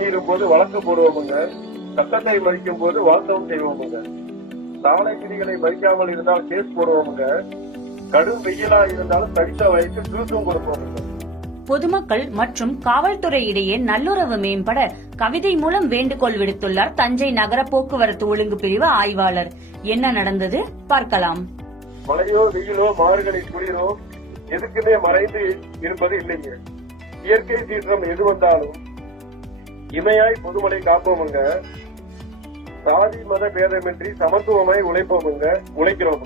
மீறும் போது வழக்கு போடுவோமுங்க, சட்டத்தை மதிக்கும் போது வாசகம் செய்வோமுங்க, சாலை விதிகளை மதிக்காமல் இருந்தால் கேஸ் போடுவோமுங்க, கடும் வெயிலா இருந்தாலும் தடித்த வயசு ஜூஸும் கொடுப்போமுங்க. பொதுமக்கள் மற்றும் காவல்துறை இடையே நல்லுறவு மேம்பட கவிதை மூலம் வேண்டுகோள் விடுத்துள்ளார் தஞ்சை நகர போக்குவரத்து ஒழுங்கு பிரிவு ஆய்வாளர். என்ன நடந்தது பார்க்கலாம். மழையோ வெயிலோ மாறுகளை குளிரோ எதுக்குமே மறைந்து இருப்பது இல்லைங்க. இயற்கை சீற்றம் எது வந்தாலும் இமையாய் பொதுமலை காப்போமுங்க, சாதி மத பேதமின்றி சமத்துவமாய் உழைப்போமுங்க, உழைக்கிறோம்.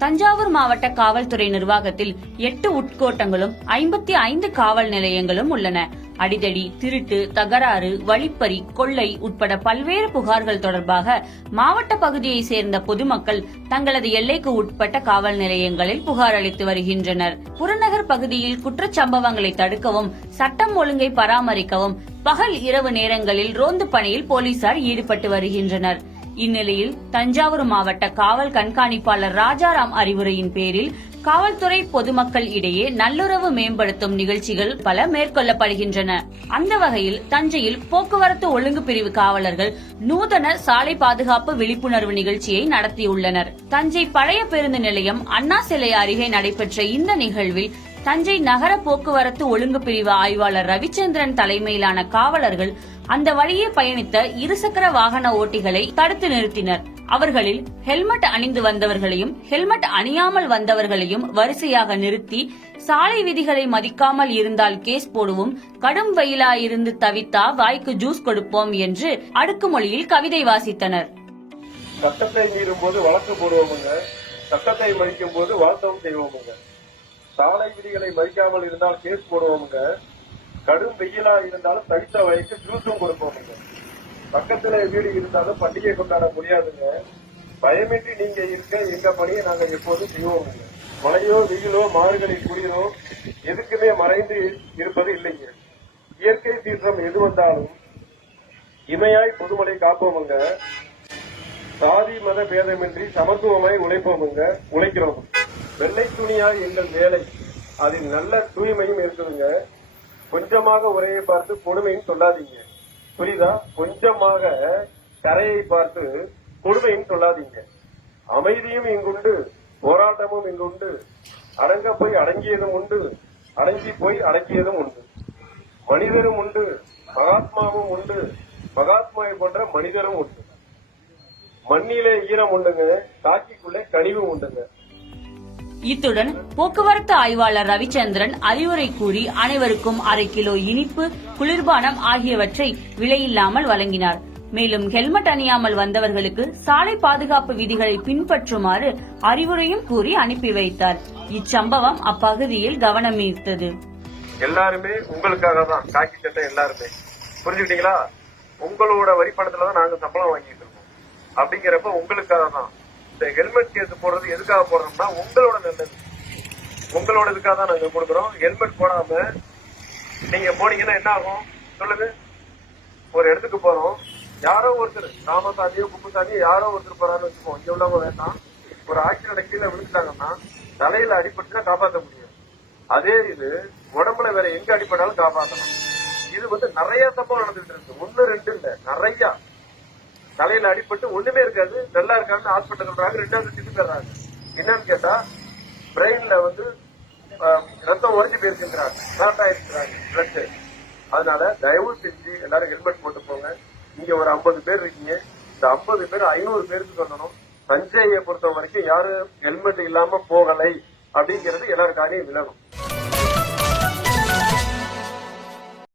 தஞ்சாவூர் மாவட்ட காவல்துறை நிர்வாகத்தில் 8 உட்கோட்டங்களும் 55 காவல் நிலையங்களும் உள்ளன. அடிதடி, திருட்டு, தகராறு, வழிப்பறி, கொள்ளை உட்பட பல்வேறு புகார்கள் தொடர்பாக மாவட்ட பகுதியை சேர்ந்த பொதுமக்கள் தங்களது எல்லைக்கு உட்பட்ட காவல் நிலையங்களில் புகார் அளித்து வருகின்றனர். புறநகர் பகுதியில் குற்றச்சம்பவங்களை தடுக்கவும் சட்டம் ஒழுங்கை பராமரிக்கவும் பகல் இரவு நேரங்களில் ரோந்து பணியில் போலீசார் ஈடுபட்டு வருகின்றனர். இந்நிலையில் தஞ்சாவூர் மாவட்ட காவல் கண்காணிப்பாளர் ராஜாராம் அறிவுரையின் பேரில் காவல்துறை பொதுமக்கள் இடையே நல்லுறவு மேம்படுத்தும் நிகழ்ச்சிகள் பல மேற்கொள்ளப்படுகின்றன. அந்த வகையில் தஞ்சையில் போக்குவரத்து ஒழுங்கு பிரிவு காவலர்கள் நூதன சாலை பாதுகாப்பு விழிப்புணர்வு நிகழ்ச்சியை நடத்தியுள்ளனர். தஞ்சை பழைய பேருந்து நிலையம் அண்ணா சிலை அருகே நடைபெற்ற இந்த நிகழ்வில் தஞ்சை நகர போக்குவரத்து ஒழுங்கு பிரிவு ஆய்வாளர் ரவிச்சந்திரன் தலைமையிலான காவலர்கள் அந்த வழியே பயணித்த இருசக்கர வாகன ஓட்டிகளை தடுத்து நிறுத்தினர். அவர்களில் ஹெல்மெட் அணிந்து வந்தவர்களையும் ஹெல்மெட் அணியாமல் வந்தவர்களையும் வரிசையாக நிறுத்தி சாலை விதிகளை மதிக்காமல் இருந்தால் கேஸ் போடுவோம், கடும் வெயிலா இருந்து தவித்தா வாய்க்கு ஜூஸ் கொடுப்போம் என்று அடுக்குமொழியில் கவிதை வாசித்தனர். சட்டத்தை மீறும் போது வழக்கு போடுவோமுங்க, சட்டத்தை மதிக்கும் போது வாசகம் செய்வோமுங்க, சாலை விதிகளை மதிக்காமல் இருந்தால் கேஸ் போடுவோமுங்க, கடும் வெயிலா இருந்தாலும் தடித்த வயசு ஜூஸும் கொடுப்போமுங்க. பக்கத்துல வீடு இருந்தாலும் பண்டிகை கொண்டாட முடியாதுங்க, பயமின்றி நீங்க இருக்க எங்க பணியை நாங்கள் எப்போதும் செய்வோமுங்க. மழையோ வெயிலோ மாறுகளை குளிரோ எதுக்குமே மறைந்து இருப்பது இல்லைங்க. இயற்கை சீற்றம் எது வந்தாலும் இமையாய் பொதுமலை காப்போமுங்க, சாதி மத பேதமின்றி சமத்துவமாய் உழைப்போமுங்க, உழைக்கிறோம். வெள்ளை துணியாய் எங்கள் வேலை, அதில் நல்ல தூய்மையும் இருக்குதுங்க. கொஞ்சமாக உரையை பார்த்து கொடுமையும் சொல்லாதீங்க, புரியுதா? கொஞ்சமாக கரையை பார்த்து கொடுமையும் சொல்லாதீங்க. அமைதியும் இங்குண்டு, போராட்டமும் இங்குண்டு, அடங்க போய் அடங்கியதும் உண்டு, அடங்கி போய் அடங்கியதும் உண்டு. மனிதரும் உண்டு, மகாத்மாவும் உண்டு, மகாத்மாவை போன்ற மனிதரும் உண்டு. மண்ணிலே ஈரம் உண்டுங்க, காக்கிக்குள்ளே கனிவும் உண்டுங்க. இத்துடன் போக்குவரத்து ஆய்வாளர் ரவிச்சந்திரன் அறிவுரை கூறி அனைவருக்கும் 1/2 கிலோ இனிப்பு, குளிர்பானம் ஆகியவற்றை விலையில்லாமல் வழங்கினார். மேலும் ஹெல்மெட் அணியாமல் வந்தவர்களுக்கு சாலை பாதுகாப்பு விதிகளை பின்பற்றுமாறு அறிவுரையும் கூறி அனுப்பி வைத்தார். இச்சம்பவம் அப்பகுதியில் கவனம் ஈர்த்தது. எல்லாருமே உங்களுக்காக தான் காக்கி சட்டை, எல்லாருமே புரிஞ்சுக்கிட்டீங்களா? உங்களோட வரிப்பணத்துல தான் நாங்க சம்பளம் வாங்கிட்டு இருக்கோம். அப்படிங்கிறப்ப உங்களுக்காக தான் இந்த ஹெல்மெட் கேஸ் போடுறது. எதுக்காக போடுறோம்னா உங்களோட நல்லது, உங்களோட இதுக்காக தான் நாங்க கொடுக்குறோம். ஹெல்மெட் போடாம நீங்க போனீங்கன்னா என்ன ஆகும் சொல்லுங்க? ஒரு இடத்துக்கு போறோம், யாரோ ஒருத்தர் ராமசாமியோ குப்புசாமியோ யாரோ ஒருத்தர் போறான்னு வச்சுப்போம், இங்க உள்ளவங்க வேண்டாம். ஒரு ஆக்சிடென்ட் கீழே விழுந்துட்டாங்கன்னா தலையில அடிபட்டுனா காப்பாற்ற முடியும். அதே இது உடம்புல வேற எங்க அடிபட்டாலும் காப்பாற்றலாம். இது நிறைய சம்பவம் நடந்துட்டு இருக்கு, 1 2 இல்ல, நிறைய. தலையில அடிபட்டு ஒண்ணுமே இருக்காது, நல்லா இருக்கான்னு ஹாஸ்பிட்டல் சொல்றாங்க, 2வது திட்டு தர்றாங்க. என்னன்னு கேட்டா பிரெயின்ல ரத்தம் உறைஞ்சி போயிருக்கிறாங்க, ஷார்ட் ஆயிருக்கிறாங்க பிளட். அதனால தயவு செஞ்சு எல்லாரும் ஹெல்மெட் போட்டு போங்க. இங்க ஒரு 50 பேர் இருக்கீங்க, இந்த 50 பேர் 500 பேருக்கு சொல்லணும். தஞ்சையை பொறுத்த வரைக்கும் யாரும் ஹெல்மெட் இல்லாம போகலை அப்படிங்கிறது எல்லாருக்காகவும் விளங்கும்.